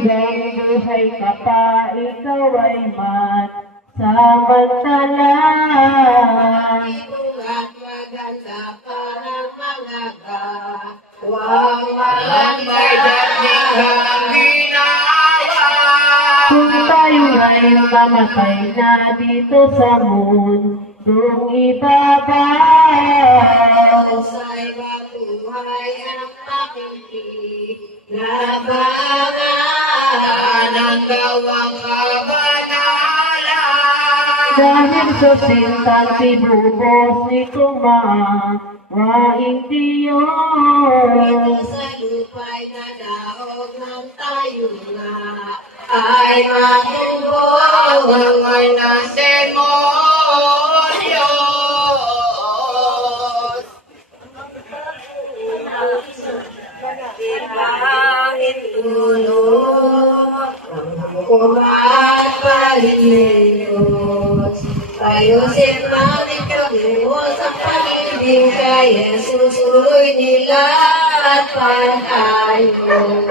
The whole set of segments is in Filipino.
hanggang buhay ka pa, ikaw ay samantala. At maganda parang mga gawang malangay dating kang ginawa. Kung tayo ay mamatay na dito sa mundong ibabaw, Sa'y mabuhay ang pakikinabangan ang gawang kabanalan. dahil sa sintang tinubos nitong maawaing Diyos. Sa lupa'y nanaog ng tayo na ay matubog ang mga demonyos. Kahit tulog ang hukuman palihiyos, tayo sinmanik kami sa pag-ibig kay Jesus, suloy nila at pantayo.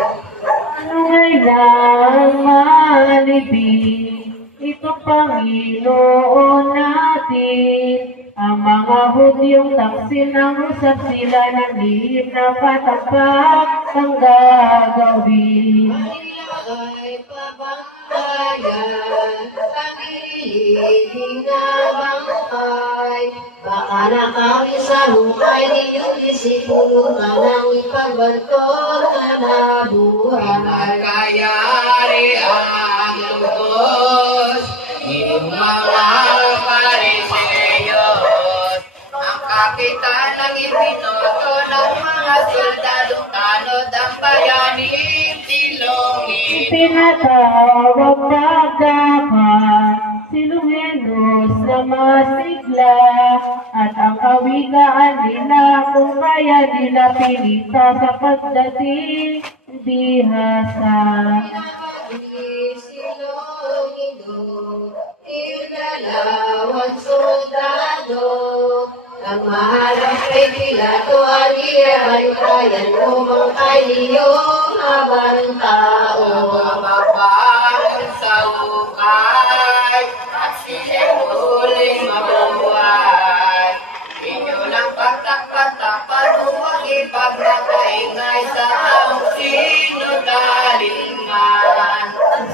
Kailang malibig, ito Panginoon natin. Ang mga Hudyong taksil ng usap sila ng lihim na patapat ang gagawin. Ay pabantayan, pag-iliging na bangkay. Baka na kami sa hukay niyong disipulo na nang ipagbantol na nabuhay. Kayari ang lubos, iyong mga pariseyos. Ang kapitan ng ibinoto ng mga soldado, tanod ang bayaning silongin. Tinatawag na dapat si Lumenos na masigla, at ang kawigaan nila kung kaya nila pilita sa pagdating dihasa. Silong ito, ilalawang soldado, ang maharap kay Pilato at iyabaybayan umang kay iyong habang tao. Mababahon sa hukay, at sila'y muling mabuhay. Inyo lang patak-patak, patuwag ipagkakaingay sa ang sinungalingan.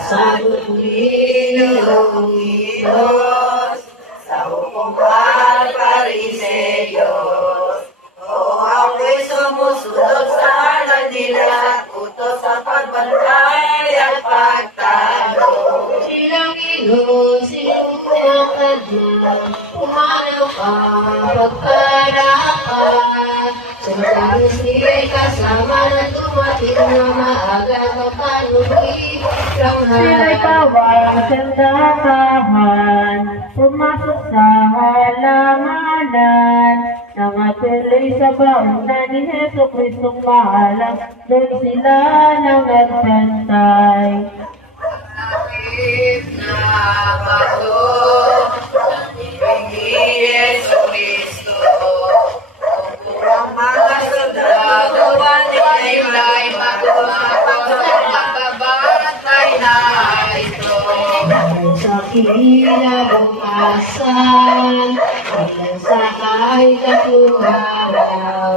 Sa Panginoong Diyos, sa hukuman pariseyos, o ako'y sumusunod sa halal nila, utos sa pagbantay at pagtanong. Silang silang kadyan, pumanaw ka, pagkarakan. Siyempre sila'y kasama na dumating na maaga magkanubi lang Sila'y bawal sandatahan, pumasok sa halamanan, nangatuloy sa bauna ni Heso Kristong maalam, doon sila nang nagbantay. Sakit na bato, hindi Yesu Cristo. Ang mga soldado, nila'y magpapang sa pagbabatay na ito. sa kinabukasan, hanggang sa kaitatuharaw.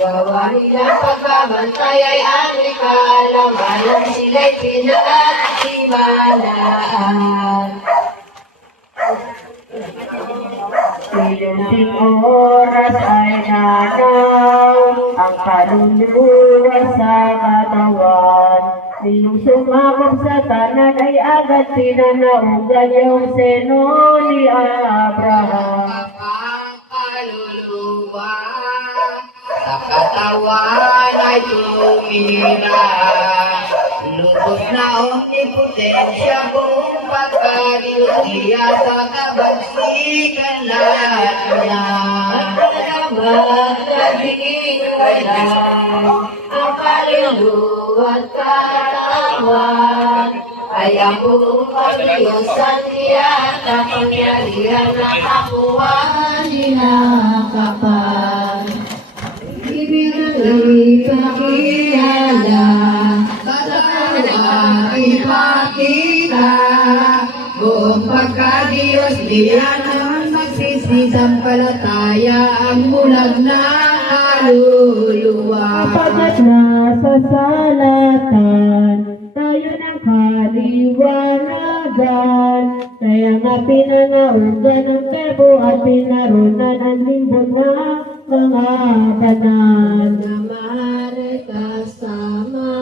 Gawa nilang pagbabantay ay aming kaalamanan, sila'y pinagtiwalaan. Sinuting oras ay nanaw, ang kaluluwa sa katawan. Sinong sumakop sa tanan ay agad pinanaugan yung seno ni Abraham. Ang kaluluwa sa katawan ay tumira. Lubos na omnipotensya buong pagkadiya sa kabagsikan lahat niya. Pagkakamag na biniwalan, ang kaluluwa at katawan, ay ang buong pag-iyosan niya at ang pangyarihan na kakuhaan ninakapan. Ibig ang ipakilala, ipakita buong pagka-Diyos diyan ang magsisisampalataya ang bulag na kaluluwa. Pagkat nasa salatan, tayo ng kaliwanagan. Kaya nga pinanaugan ng kebo at pinarunan ang limbot na mga banal. Namare kasama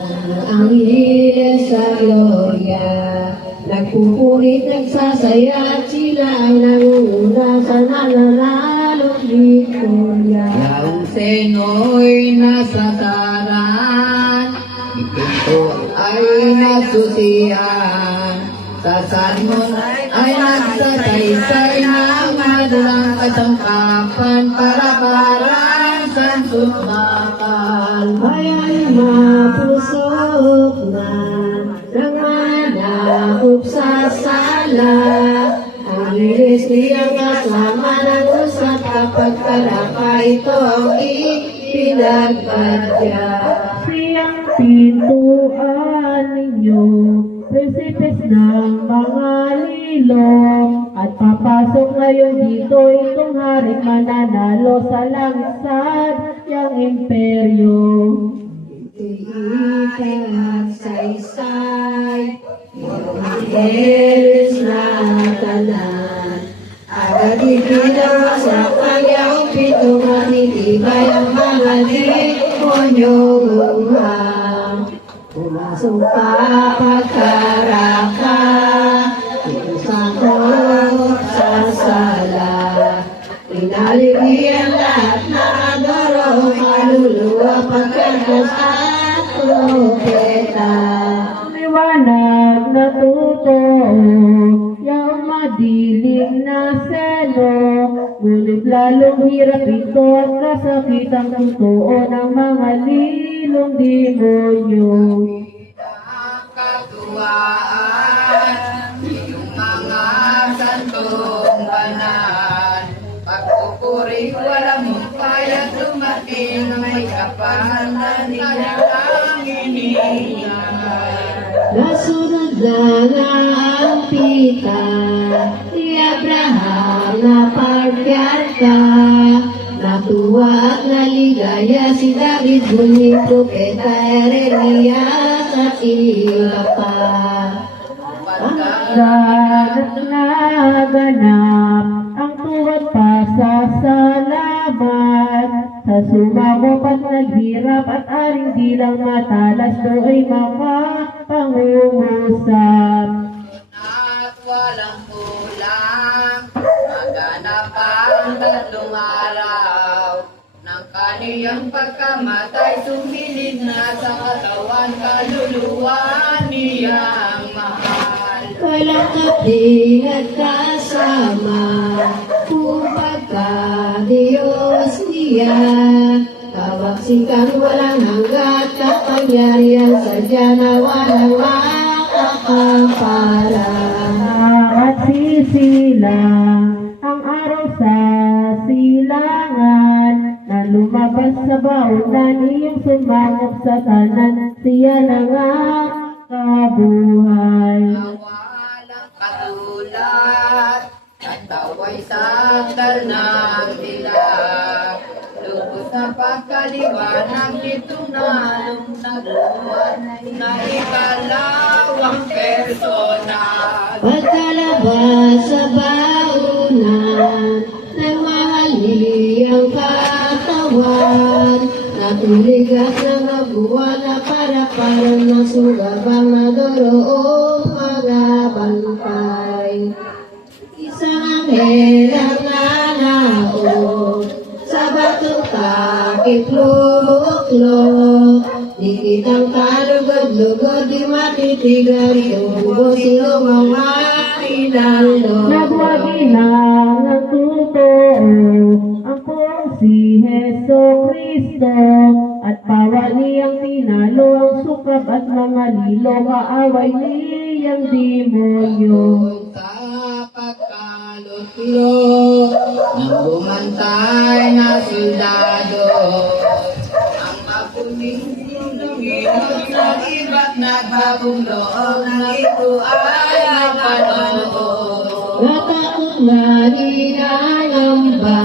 ang Angheles sa gloria. Nagpupurit, nagsasaya at sila ay nangunguna sa nananalong Victoria. Yaong seno'y nasasaran, ito ay nasusiyan. Sa salmon ay nagsasaysay ng madalang katangkapan para parang sansot bakal. Ayan mapusok na ng manakop sa sala. Ang Angheles niyang kasama ng usap kapag kalaka ito ang ipinagpadya. Siyang pintuan ninyo, prinsipes ng mga lilong, at papasok ngayon dito itong haring mananalo sa langit sa yang imperyo. Ikat saysay, yung Angheles na tanan. Agad ipinama sa kanyang pitungan, itibay ang mga demonyo gumang. Pumasok pa pagkaraka, itusakot sa sala. Pinaligian lahat na adoro, kaluluwa, pagkakas at propeta. Liwanag na totoo, yung madilim na selo, ngunit lalong hirap ito at kasakit ang totoo ng mga lilong demonyo. Katuwaan, iyong mga santong banal. Pagpupuri, walang mupayat dumating na may kapanan nila ang iniinay. Nasunod na nga ang pita ni Abraham na patriarka. Natuwa at naligaya si David, ngunit propeta Jeremias at iba pa. Dagat na ganap ang tuwad pa sa salamat. Sa sumagop at naghirap at aring di lang matalas, do'y makapangungusap. At walang kulang, maganap ang 3 araw. Ng kaniyang pagkamatay, sumilid na sa katawan, kaluluwa niyang mahal. Walang kaping at kasama, kung pagka-Diyos niya. Kawaksikan walang hanggat, kapangyarihan sadya na walang makakaparang. At sisilang ang araw sa silangan, na lumabas sa baunan, iyong sumangap sa tanan, siya na nga kabuhay. Walang katulad, at tawa'y sakdal ng dilag. Lubos na pagkaliwanag nitong nalumnaguan, na ikalawang personal. Pagkalabas sa baunan, nagmahali ang katawan. Natuligas ng abuan na para-parang nasugabang na doroong mga bantay. Isang anghel ang nanao sa batong takip lubok-lubok. Di kitang kalugod-lugod, di matitigan tubo silong mga inalog. Nagwagi lang ang totoo, ang pong si Heso Kristo, at pawa niyang tinalo ang sukab at mga lilo, kaaway niyang demonyo. Sa pagkalutlo ng bumantay na soldado, ang apuning ng ilang nagbagong loob ng ito ay mapanood. Natakot nga rin ang amba